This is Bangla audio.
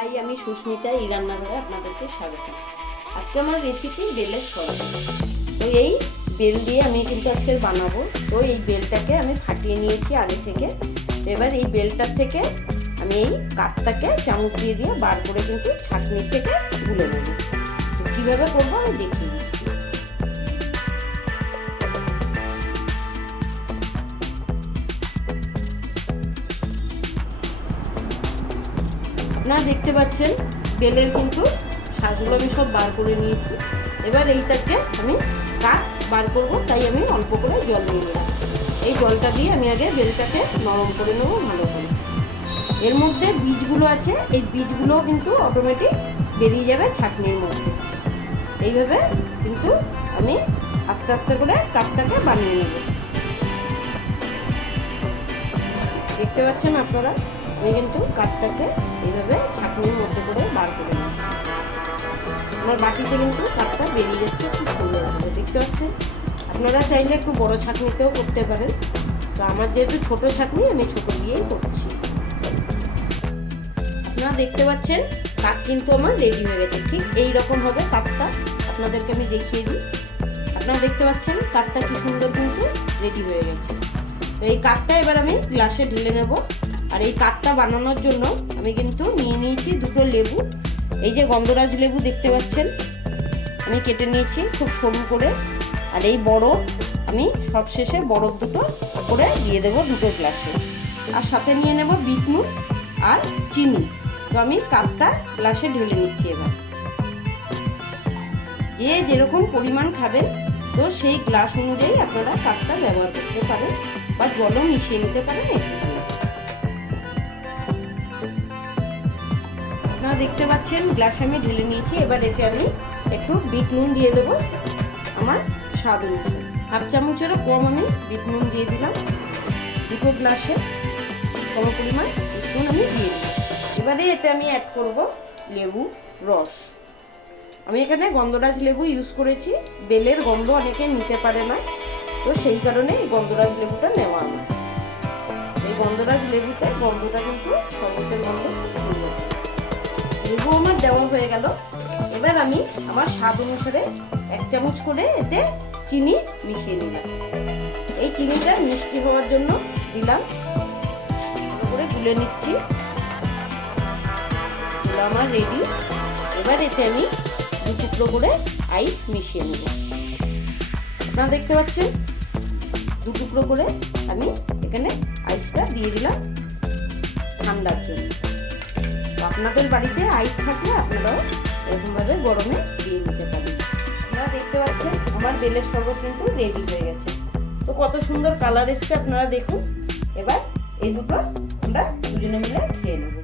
হাই, আমি সুস্মিতা, এই রান্নাঘরে আপনাদেরকে স্বাগত। আজকে আমার রেসিপি বেলের শরবত। তো এই বেল দিয়ে আমি কিন্তু আজকে বানাবো। তো এই বেলটাকে আমি ফাটিয়ে নিয়েছি আগে থেকে। তো এবার এই বেলটার থেকে আমি এই কাঠটাকে চামচ দিয়ে বার করে কিন্তু ছাঁকনির থেকে গুলে নেব। তো কীভাবে করবো আমি দেখিয়ে দিচ্ছি। আপনারা দেখতে পাচ্ছেন বেলের কিন্তু শাঁসগুলো আমি সব বার করে নিয়েছি। এবার এইটাকে আমি কাঠ বার করব, তাই আমি অল্প করে জল নিয়ে নেব। এই জলটা দিয়ে আমি আগে বেলটাকে নরম করে নেব ভালো করে। এর মধ্যে বীজগুলো আছে, এই বীজগুলোও কিন্তু অটোমেটিক বেরিয়ে যাবে ছাঁকনির মধ্যে। এইভাবে কিন্তু আমি আস্তে আস্তে করে কাঠটাকে বানিয়ে নেব। দেখতে পাচ্ছেন আপনারা, আমি কিন্তু কাঠটাকে এইভাবে ছাঁকনির মধ্যে করে বার করে নিচ্ছি। আমার বাটিতে কিন্তু কাঠটা বেরিয়ে যাচ্ছে খুব সুন্দরভাবে, দেখতে পাচ্ছেন। আপনারা চাইলে একটু বড় ছাঁকনিতেও করতে পারেন। তো আমার যেহেতু ছোট ছাঁকনি, আমি ছোট দিয়েই করছি। আপনারা দেখতে পাচ্ছেন কাঠ কিন্তু আমার রেডি হয়ে গেছে। ঠিক এই রকম হবে কাঠটা, আপনাদেরকে আমি দেখিয়ে দিই। আপনারা দেখতে পাচ্ছেন কাঠটা কি সুন্দর কিন্তু রেডি হয়ে গেছে। তো এই কাঠটা এবার আমি গ্লাসে ঢেলে নেব। আর এই কাঠটা বানানোর জন্য আমি কিন্তু নিয়ে নিয়েছি দুটো লেবু। এই যে গন্ধরাজ লেবু দেখতে পাচ্ছেন, আমি কেটে নিয়েছি খুব সরু করে। আর এই বরফ আমি সবশেষে বরফ দুটো করে দিয়ে দেবো দুটো গ্লাসে। আর সাথে নিয়ে নেব বিট নুন আর চিনি। তো আমি কাঠটা গ্লাসে ঢেলে নিচ্ছি। এবার যে যেরকম পরিমাণ খাবেন, তো সেই গ্লাস অনুযায়ী আপনারা কাঠটা ব্যবহার করতে পারেন, বা জলও মিশিয়ে নিতে পারেন একটু। আপনারা দেখতে পাচ্ছেন গ্লাসে আমি ঢেলে নিয়েছি। এবার এতে আমি একটু বিট নুন দিয়ে দেবো আমার স্বাদ অনুসারে। হাফ চামচেরও কম আমি বিট নুন দিয়ে দিলাম। দুটো গ্লাসে কম পরিমাণ বিট নুন আমি দিয়ে দিলাম। এবারে এতে আমি অ্যাড করব লেবু রস। আমি এখানে গন্ধরাজ লেবু ইউজ করেছি। বেলের গন্ধ অনেকে নিতে পারে না, তো সেই কারণে এই গন্ধরাজ লেবুটা নেওয়া আমার। এই গন্ধরাজ লেবুতে গন্ধটা কিন্তু শরবতের গন্ধ সুন্দর। লেবু আমার দেওয়া হয়ে গেল। এবার আমি আমার স্বাদ অনুসারে 1 চামচ করে এতে চিনি মিশিয়ে নিলাম। এই চিনিটা মিষ্টি হওয়ার জন্য দিলাম, করে গুলে নিচ্ছি। আমার রেডি। এবার এতে আমি 2 টুকরো করে আইস মিশিয়ে নেব। আপনারা দেখতে পাচ্ছেন 2 টুকরো করে আমি এখানে আইসটা দিয়ে দিলাম ঠান্ডার জন্য। আপনাদের বাড়িতে আইস থাকলে আপনারাও এরকমভাবে গরমে দিয়ে নিতে পারেন। আপনারা দেখতে পাচ্ছেন আমার বেলের শরবত কিন্তু রেডি হয়ে গেছে। তো কত সুন্দর কালার এসছে আপনারা দেখুন। এবার এই দুটো আমরা দুজনে মিলে খেয়ে নেব।